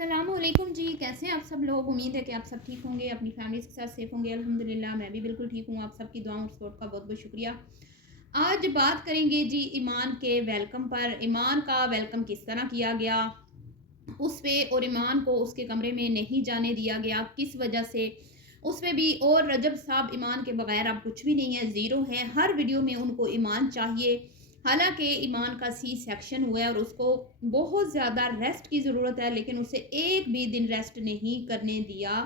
السلام علیکم جی، کیسے ہیں آپ سب لوگ؟ امید ہے کہ آپ سب ٹھیک ہوں گے، اپنی فیملیز کے ساتھ سیف ہوں گے۔ الحمدللہ میں بھی بالکل ٹھیک ہوں۔ آپ سب کی دعاؤں اور سپورٹ کا بہت بہت شکریہ۔ آج بات کریں گے جی ایمان کے ویلکم پر۔ ایمان کا ویلکم کس طرح کیا گیا اس پہ، اور ایمان کو اس کے کمرے میں نہیں جانے دیا گیا کس وجہ سے اس پہ بھی۔ اور رجب صاحب ایمان کے بغیر اب کچھ بھی نہیں ہے، زیرو ہے۔ ہر ویڈیو میں ان کو ایمان چاہیے، حالانکہ ایمان کا سی سیکشن ہوا ہے اور اس کو بہت زیادہ ریسٹ کی ضرورت ہے، لیکن اسے ایک بھی دن ریسٹ نہیں کرنے دیا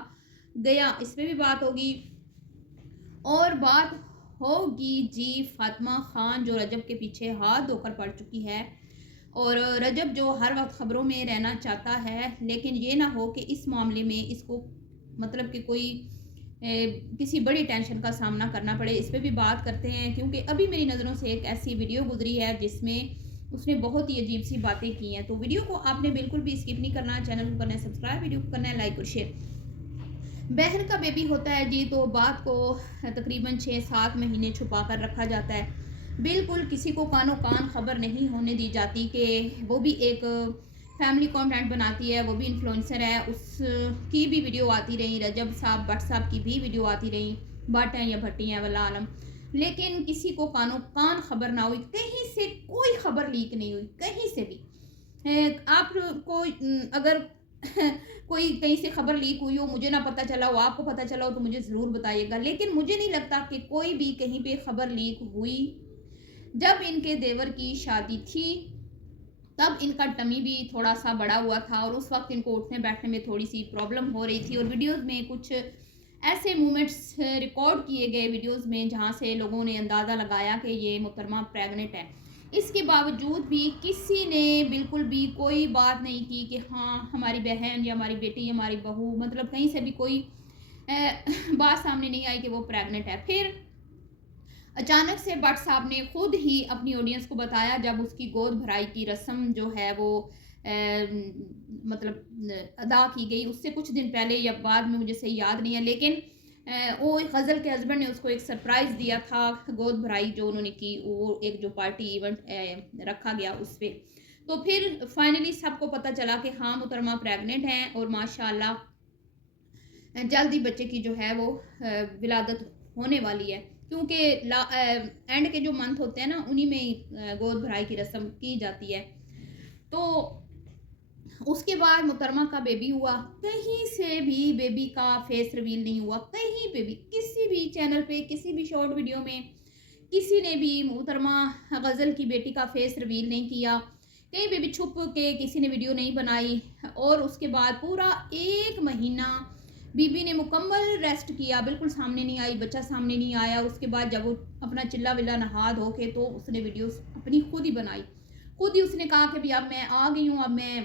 گیا۔ اس پہ بھی بات ہوگی۔ اور بات ہوگی جی فاطمہ خان جو رجب کے پیچھے ہاتھ دھو کر پڑ چکی ہے، اور رجب جو ہر وقت خبروں میں رہنا چاہتا ہے، لیکن یہ نہ ہو کہ اس معاملے میں اس کو مطلب کہ کوئی کسی بڑی ٹینشن کا سامنا کرنا پڑے۔ اس پہ بھی بات کرتے ہیں، کیونکہ ابھی میری نظروں سے ایک ایسی ویڈیو گزری ہے جس میں اس نے بہت ہی عجیب سی باتیں کی ہیں۔ تو ویڈیو کو آپ نے بالکل بھی اسکپ نہیں کرنا، چینل کو کرنا ہے سبسکرائب، ویڈیو کو کرنا ہے لائک اور شیئر۔ بہن کا بیبی ہوتا ہے جی تو بات کو تقریباً 6-7 مہینے چھپا کر رکھا جاتا ہے، بالکل کسی کو کانوں کان خبر نہیں ہونے دی جاتی کہ وہ بھی ایک فیملی کنٹینٹ بناتی ہے، وہ بھی انفلوئنسر ہے۔ اس کی بھی ویڈیو آتی رہی، رجب صاحب بٹ صاحب کی بھی ویڈیو آتی رہی، بٹ ہیں یا بھٹی ہیں واللہ عالم، لیکن کسی کو کانوں کان خبر نہ ہوئی، کہیں سے کوئی خبر لیک نہیں ہوئی، کہیں سے بھی۔ آپ کو اگر کوئی کہیں سے خبر لیک ہوئی ہو، مجھے نہ پتہ چلا ہو، آپ کو پتہ چلا ہو تو مجھے ضرور بتائیے گا، لیکن مجھے نہیں لگتا کہ کوئی بھی کہیں پہ خبر لیک ہوئی۔ جب ان کے دیور کی شادی تھی تب ان کا ٹمی بھی تھوڑا سا بڑا ہوا تھا، اور اس وقت ان کو اٹھنے بیٹھنے میں تھوڑی سی پرابلم ہو رہی تھی، اور ویڈیوز میں کچھ ایسے مومنٹس ریکارڈ کیے گئے ویڈیوز میں جہاں سے لوگوں نے اندازہ لگایا کہ یہ محترمہ پریگننٹ ہے۔ اس کے باوجود بھی کسی نے بالکل بھی کوئی بات نہیں کی کہ ہاں ہماری بہن یا ہماری بیٹی یا ہماری بہو، مطلب کہیں سے بھی کوئی بات سامنے نہیں آئی کہ وہ پریگننٹ ہے۔ پھر اچانک سے بٹ صاحب نے خود ہی اپنی آڈینس کو بتایا، جب اس کی گود بھرائی کی رسم جو ہے وہ مطلب ادا کی گئی، اس سے کچھ دن پہلے یا بعد میں مجھے صحیح یاد نہیں ہے، لیکن وہ غزل کے ہسبینڈ نے اس کو ایک سرپرائز دیا تھا، گود بھرائی جو انہوں نے کی، وہ ایک جو پارٹی ایونٹ رکھا گیا اس پہ۔ تو پھر فائنلی سب کو پتہ چلا کہ ہاں محترمہ پریگننٹ ہیں، اور ماشاءاللہ جلد ہی بچے کی جو ہے وہ ولادت ہونے والی ہے، کیونکہ اینڈ کے جو منتھ ہوتے ہیں نا انہی میں گود بھرائی کی رسم کی جاتی ہے۔ تو اس کے بعد محترمہ کا بیبی ہوا، کہیں سے بھی بیبی کا فیس ریویل نہیں ہوا، کہیں پہ بھی کسی بھی چینل پہ کسی بھی شارٹ ویڈیو میں کسی نے بھی محترمہ غزل کی بیٹی کا فیس ریویل نہیں کیا، کہیں پہ بھی چھپ کے کسی نے ویڈیو نہیں بنائی۔ اور اس کے بعد پورا 1 مہینہ بی بی نے مکمل ریسٹ کیا، بالکل سامنے نہیں آئی، بچہ سامنے نہیں آیا۔ اس کے بعد جب وہ اپنا چلا ولا نہا دھو کے تو اس نے ویڈیوز اپنی خود ہی بنائی، خود ہی اس نے کہا کہ بھی اب میں آ گئی ہوں، اب میں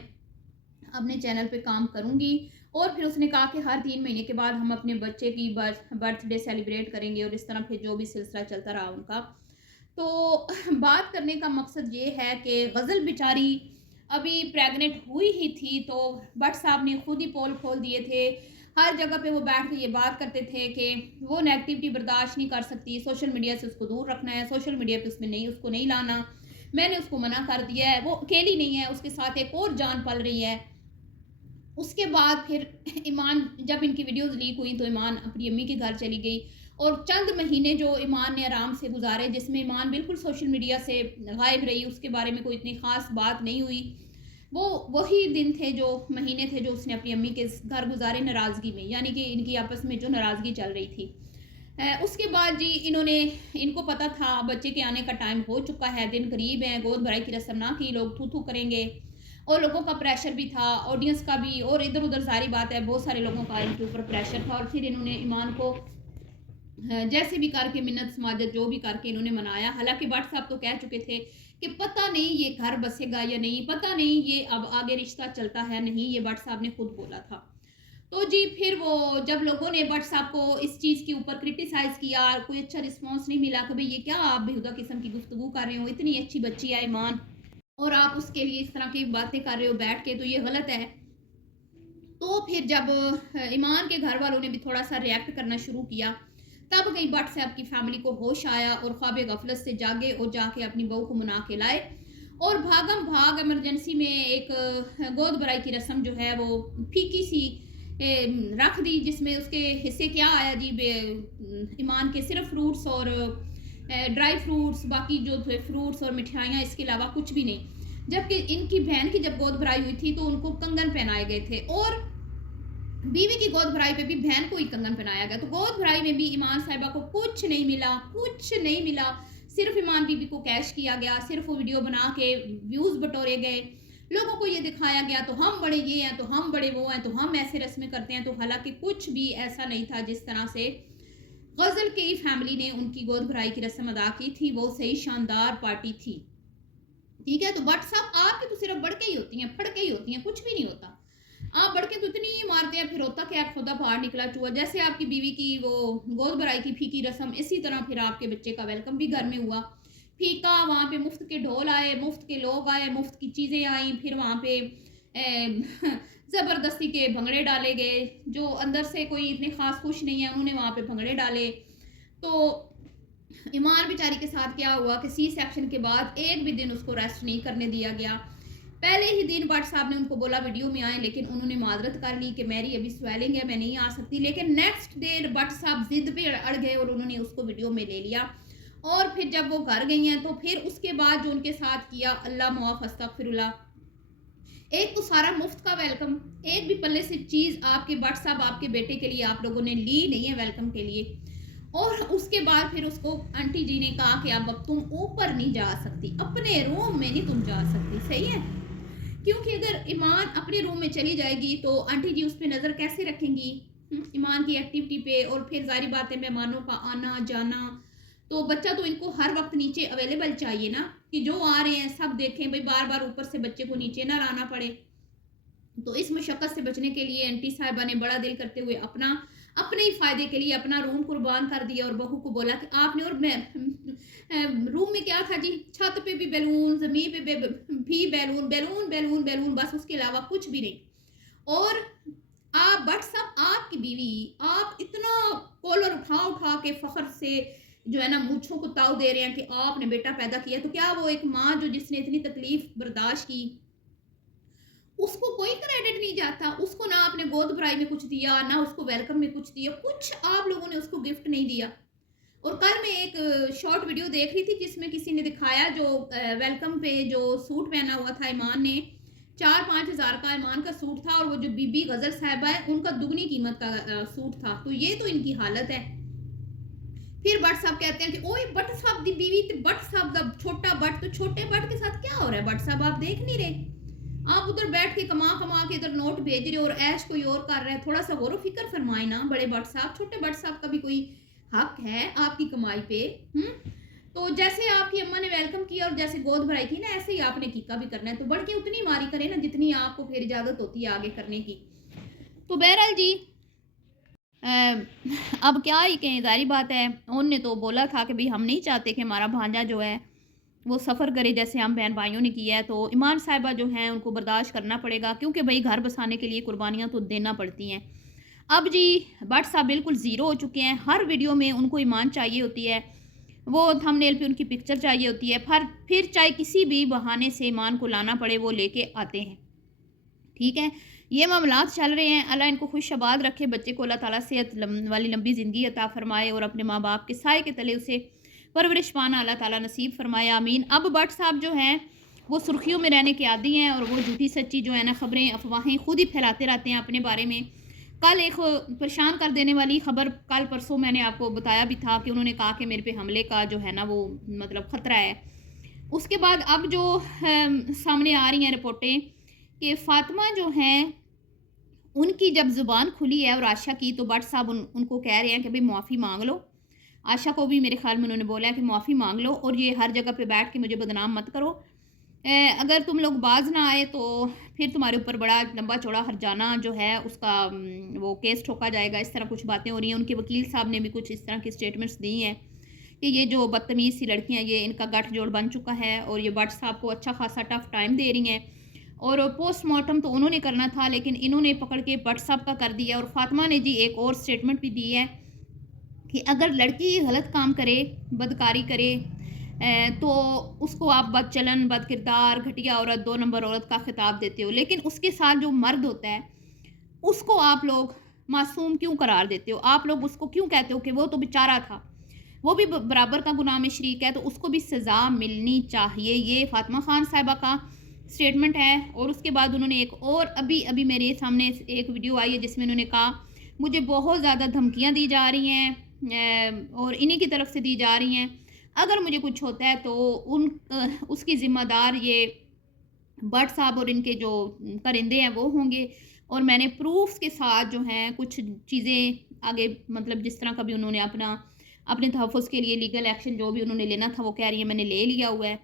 اپنے چینل پہ کام کروں گی، اور پھر اس نے کہا کہ ہر 3 مہینے کے بعد ہم اپنے بچے کی برتھ ڈے سیلیبریٹ کریں گے، اور اس طرح پھر جو بھی سلسلہ چلتا رہا ان کا۔ تو بات کرنے کا مقصد یہ ہے کہ غزل بیچاری ابھی پریگننٹ ہوئی ہی تھی، تو بٹ صاحب نے خود ہی پول کھول دیے تھے، ہر جگہ پہ وہ بیٹھ کے یہ بات کرتے تھے کہ وہ نیگیٹیوٹی برداشت نہیں کر سکتی، سوشل میڈیا سے اس کو دور رکھنا ہے، سوشل میڈیا پہ اس میں نہیں، اس کو نہیں لانا، میں نے اس کو منع کر دیا ہے، وہ اکیلی نہیں ہے، اس کے ساتھ ایک اور جان پل رہی ہے۔ اس کے بعد پھر ایمان جب ان کی ویڈیوز لیک ہوئی تو ایمان اپنی امی کے گھر چلی گئی، اور چند مہینے جو ایمان نے آرام سے گزارے، جس میں ایمان بالکل سوشل میڈیا سے غائب رہی، اس کے بارے میں کوئی اتنی خاص بات نہیں ہوئی، وہ وہی دن تھے، جو مہینے تھے جو اس نے اپنی امی کے گھر گزارے ناراضگی میں، یعنی کہ ان کی آپس میں جو ناراضگی چل رہی تھی۔ اس کے بعد جی ان کو پتا تھا بچے کے آنے کا ٹائم ہو چکا ہے، دن قریب ہیں، گود بھرائی کی رسم نہ کی، لوگ تھو تھو کریں گے، اور لوگوں کا پریشر بھی تھا، آڈینس کا بھی، اور ادھر ادھر ساری بات ہے، بہت سارے لوگوں کا ان کے اوپر پریشر تھا، اور پھر انہوں نے ایمان کو جیسے بھی کر کے منت سماجت جو بھی کر کے انہوں نے منایا۔ حالانکہ بٹ صاحب تو کہہ چکے تھے کہ پتہ نہیں یہ گھر بسے گا یا نہیں، پتہ نہیں یہ اب آگے رشتہ چلتا ہے نہیں، یہ بٹ صاحب نے خود بولا تھا۔ تو جی پھر وہ جب لوگوں نے بٹ صاحب کو اس چیز کے اوپر کرٹیسائز کیا، کوئی اچھا رسپانس نہیں ملا کہ بھئی یہ کیا آپ بےہودہ قسم کی گفتگو کر رہے ہو، اتنی اچھی بچی ہے ایمان، اور آپ اس کے لیے اس طرح کی باتیں کر رہے ہو بیٹھ کے، تو یہ غلط ہے۔ تو پھر جب ایمان کے گھر والوں نے بھی تھوڑا سا ریئیکٹ کرنا شروع کیا، تب گئی بٹ صاحب کی فیملی کو ہوش آیا، اور خواب غفلت سے جاگے اور جا کے اپنی بہو کو منا کے لائے، اور بھاگم بھاگ ایمرجنسی میں ایک گود بھرائی کی رسم جو ہے وہ پھیکی سی رکھ دی، جس میں اس کے حصے کیا آیا جی، ایمان کے صرف فروٹس اور ڈرائی فروٹس، باقی جو تھے فروٹس اور مٹھائیاں، اس کے علاوہ کچھ بھی نہیں۔ جبکہ ان کی بہن کی جب گود بھرائی ہوئی تھی تو ان کو کنگن پہنائے گئے تھے، اور بیوی کی گود بھرائی پہ بھی بہن کو ہی کنگن پہنایا گیا۔ تو گود بھرائی میں بھی ایمان صاحبہ کو کچھ نہیں ملا، کچھ نہیں ملا، صرف ایمان بی بی کو کیش کیا گیا، صرف وہ ویڈیو بنا کے ویوز بٹورے گئے، لوگوں کو یہ دکھایا گیا تو ہم بڑے یہ ہیں، تو ہم بڑے وہ ہیں، تو ہم ایسے رسمیں کرتے ہیں، تو حالانکہ کچھ بھی ایسا نہیں تھا جس طرح سے غزل کی فیملی نے ان کی گود بھرائی کی رسم ادا کی تھی، وہ صحیح شاندار پارٹی تھی، ٹھیک ہے۔ تو بٹ صاحب آپ کی تو صرف بڑکے ہی ہوتی ہیں، پھڑکے ہی ہوتی ہیں، کچھ بھی نہیں ہوتا، آپ بڑکے تو اتنی مارتے ہیں، پھر ہوتا کہ آپ خدا باہر نکلا چوہا، جیسے آپ کی بیوی کی وہ گود بھرائی کی پھیکی رسم، اسی طرح پھر آپ کے بچے کا ویلکم بھی گھر میں ہوا، پھیکا، وہاں پہ مفت کے ڈھول آئے، مفت کے لوگ آئے، مفت کی چیزیں آئیں، پھر وہاں پہ زبردستی کے بھنگڑے ڈالے گئے، جو اندر سے کوئی اتنے خاص خوش نہیں ہے، انہوں نے وہاں پہ بھنگڑے ڈالے۔ تو ایمان بیچاری کے ساتھ کیا ہوا کہ سی سیکشن کے بعد ایک بھی دن اس کو ریسٹ نہیں کرنے دیا گیا۔ پہلے ہی دن بٹ صاحب نے ان کو بولا ویڈیو میں آئیں، لیکن انہوں نے معذرت کر لی کہ میری ابھی سویلنگ ہے، میں نہیں آ سکتی، لیکن نیکسٹ ڈے بٹ صاحب ضد پہ اڑ گئے اور انہوں نے اس کو ویڈیو میں لے لیا، اور پھر جب وہ گھر گئی ہیں تو پھر اس کے بعد جو ان کے ساتھ کیا، اللہ معاف استغفر اللہ، ایک تو سارا مفت کا ویلکم، ایک بھی پلے سے چیز آپ کے بٹ صاحب آپ کے بیٹے کے لیے آپ لوگوں نے لی نہیں ہے ویلکم کے لیے، اور اس کے بعد پھر اس کو آنٹی جی نے کہا کہ اب تم اوپر نہیں جا سکتی، اپنے روم میں نہیں تم جا سکتی، صحیح ہے، کیونکہ اگر ایمان اپنے روم میں چلی جائے گی تو آنٹی جی اس پہ نظر کیسے رکھیں گی، ایمان کی ایکٹیویٹی پہ، اور پھر ظاہری بات ہے مہمانوں کا آنا جانا، تو بچہ تو ان کو ہر وقت نیچے اویلیبل چاہیے نا، کہ جو آ رہے ہیں سب دیکھیں، بھئی بار بار اوپر سے بچے کو نیچے نہ لانا پڑے۔ تو اس مشقت سے بچنے کے لیے انٹی صاحبہ نے بڑا دل کرتے ہوئے اپنے ہی فائدے کے لیے اپنا روم قربان کر دیا، اور بہو کو بولا کہ آپ نے، اور میں روم میں کیا تھا جی، چھت پہ بھی بیلون، زمین پہ بھی بیلون بیلون بیلون بیلون، بس اس کے علاوہ کچھ بھی نہیں۔ اور آپ بٹ صاحب آپ کی بیوی، آپ اتنا کولر اٹھا کے فخر سے جو ہے نا مونچھوں کو تاؤ دے رہے ہیں کہ آپ نے بیٹا پیدا کیا، تو کیا وہ ایک ماں جو جس نے اتنی تکلیف برداشت کی، اس کو کوئی کریڈٹ نہیں جاتا، اس کو نہ آپ نے گود بھرائی میں کچھ دیا، نہ اس کو ویلکم میں کچھ دیا، کچھ آپ لوگوں نے اس کو گفٹ نہیں دیا۔ اور کل میں ایک شارٹ ویڈیو دیکھ رہی تھی جس میں کسی نے دکھایا جو ویلکم پہ جو سوٹ پہنا ہوا تھا ایمان نے، 4-5 ہزار کا ایمان کا سوٹ تھا، اور وہ جو بی بی غزل صاحبہ ہے ان کا دگنی قیمت کا سوٹ تھا، تو یہ تو ان کی حالت ہے۔ پھر بٹ صاحب کہتے ہیں کہ اوئے بٹ صاحب دی بیوی تے بٹ صاحب دا چھوٹا بٹ، تو چھوٹے بٹ کے ساتھ کیا ہو رہا ہے بٹ صاحب، آپ دیکھ نہیں رہے، آپ ادھر بیٹھ کے کما کے ادھر نوٹ بھیج رہے اور ایش کوئی اور کر رہے ہیں، تھوڑا سا غور و فکر فرمائے نا بڑے بٹ صاحب، چھوٹے بٹ صاحب کا بھی کوئی حق ہے آپ کی کمائی پہ۔ تو جیسے آپ کی اماں نے ویلکم کیا اور جیسے گود بھرائی کی نا، ایسے ہی آپ نے کیکا بھی کرنا ہے، تو بڑھ کے اتنی ماری کریں نا جتنی آپ کو پھر اجازت ہوتی ہے آگے کرنے کی۔ تو بہرحال جی اب کیا ہی کہیں، ظاہری بات ہے انہوں نے تو بولا تھا کہ بھئی ہم نہیں چاہتے کہ ہمارا بھانجا جو ہے وہ سفر کرے جیسے ہم بہن بھائیوں نے کیا ہے، تو ایمان صاحبہ جو ہیں ان کو برداشت کرنا پڑے گا، کیونکہ بھئی گھر بسانے کے لیے قربانیاں تو دینا پڑتی ہیں۔ اب جی بٹ صاحب بالکل زیرو ہو چکے ہیں، ہر ویڈیو میں ان کو ایمان چاہیے ہوتی ہے، وہ تھم نیل پہ ان کی پکچر چاہیے ہوتی ہے، پھر چاہے کسی بھی بہانے سے ایمان کو لانا پڑے وہ لے کے آتے ہیں، ٹھیک ہے۔ یہ معاملات چل رہے ہیں، اللہ ان کو خوش آباد رکھے، بچے کو اللہ تعالیٰ صحت والی لمبی زندگی عطا فرمائے، اور اپنے ماں باپ کے سائے کے تلے اسے پرورش پانا اللہ تعالیٰ نصیب فرمایا، آمین۔ اب بٹ صاحب جو ہیں وہ سرخیوں میں رہنے کے عادی ہیں، اور وہ جھوٹی سچی جو ہے نا خبریں افواہیں خود ہی پھیلاتے رہتے ہیں اپنے بارے میں۔ کل ایک پریشان کر دینے والی خبر کل پرسوں میں نے آپ کو بتایا بھی تھا کہ انہوں نے کہا کہ میرے پہ حملے کا جو ہے نا وہ مطلب خطرہ ہے۔ اس کے بعد اب جو سامنے آ رہی ہیں رپورٹیں کہ فاطمہ جو ہیں ان کی جب زبان کھلی ہے اور عائشہ کی، تو بٹ صاحب ان کو کہہ رہے ہیں کہ بھئی معافی مانگ لو، عائشہ کو بھی میرے خیال میں انہوں نے بولا ہے کہ معافی مانگ لو، اور یہ ہر جگہ پہ بیٹھ کے مجھے بدنام مت کرو، اگر تم لوگ باز نہ آئے تو پھر تمہارے اوپر بڑا لمبا چوڑا ہرجانہ جو ہے اس کا وہ کیس ٹھوکا جائے گا، اس طرح کچھ باتیں ہو رہی ہیں۔ ان کے وکیل صاحب نے بھی کچھ اس طرح کی سٹیٹمنٹس دی ہیں کہ یہ جو بدتمیز سی لڑکیاں یہ ان کا گٹھ جوڑ بن چکا ہے، اور یہ بٹ صاحب کو اچھا خاصا ٹف ٹائم دے رہی ہیں، اور پوسٹ مارٹم تو انہوں نے کرنا تھا لیکن انہوں نے پکڑ کے بٹ صاحب کا کر دیا۔ اور فاطمہ نے جی ایک اور سٹیٹمنٹ بھی دی ہے کہ اگر لڑکی غلط کام کرے، بدکاری کرے، تو اس کو آپ بد چلن، بد کردار، گھٹیا عورت، 2 نمبر عورت کا خطاب دیتے ہو، لیکن اس کے ساتھ جو مرد ہوتا ہے اس کو آپ لوگ معصوم کیوں قرار دیتے ہو؟ آپ لوگ اس کو کیوں کہتے ہو کہ وہ تو بیچارہ تھا، وہ بھی برابر کا گناہ میں شریک ہے، تو اس کو بھی سزا ملنی چاہیے۔ یہ فاطمہ خان صاحبہ کا سٹیٹمنٹ ہے۔ اور اس کے بعد انہوں نے ایک اور ابھی میرے سامنے ایک ویڈیو آئی ہے جس میں انہوں نے کہا مجھے بہت زیادہ دھمکیاں دی جا رہی ہیں اور انہی کی طرف سے دی جا رہی ہیں، اگر مجھے کچھ ہوتا ہے تو اس کی ذمہ دار یہ بٹ صاحب اور ان کے جو کرندے ہیں وہ ہوں گے، اور میں نے پروفز کے ساتھ جو ہیں کچھ چیزیں آگے مطلب جس طرح کا بھی انہوں نے اپنے تحفظ کے لیے لیگل ایکشن جو بھی انہوں نے لینا تھا وہ کہہ رہی ہیں میں نے لے لیا ہوا ہے۔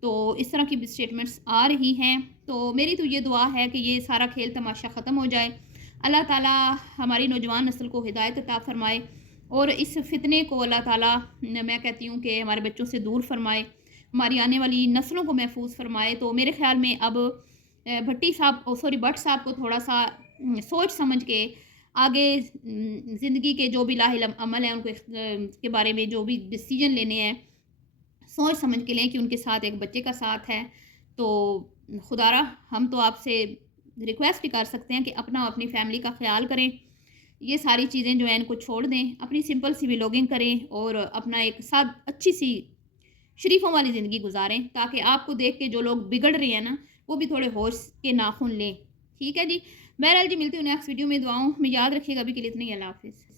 تو اس طرح کی بھی اسٹیٹمنٹس آ رہی ہیں۔ تو میری تو یہ دعا ہے کہ یہ سارا کھیل تماشا ختم ہو جائے، اللہ تعالیٰ ہماری نوجوان نسل کو ہدایت عطا فرمائے، اور اس فتنے کو اللہ تعالیٰ میں کہتی ہوں کہ ہمارے بچوں سے دور فرمائے، ہماری آنے والی نسلوں کو محفوظ فرمائے۔ تو میرے خیال میں اب بٹ صاحب کو تھوڑا سا سوچ سمجھ کے آگے زندگی کے جو بھی لاحق عمل ہیں ان کو کے بارے میں جو بھی ڈیسیجن لینے ہیں سوچ سمجھ کے لیں، کہ ان کے ساتھ ایک بچے کا ساتھ ہے۔ تو خدا را ہم تو آپ سے ریکویسٹ بھی کر سکتے ہیں کہ اپنی فیملی کا خیال کریں، یہ ساری چیزیں جو ہیں ان کو چھوڑ دیں، اپنی سمپل سی ولاگنگ کریں اور اپنا ایک ساتھ اچھی سی شریفوں والی زندگی گزاریں، تاکہ آپ کو دیکھ کے جو لوگ بگڑ رہے ہیں نا وہ بھی تھوڑے ہوش کے ناخن لیں۔ ٹھیک ہے جی، بہرحال جی ملتی ہوں نیکسٹ ویڈیو میں، دعاؤں میں یاد رکھیے گا، ابھی کے لیے اتنا ہی، اللہ حافظ۔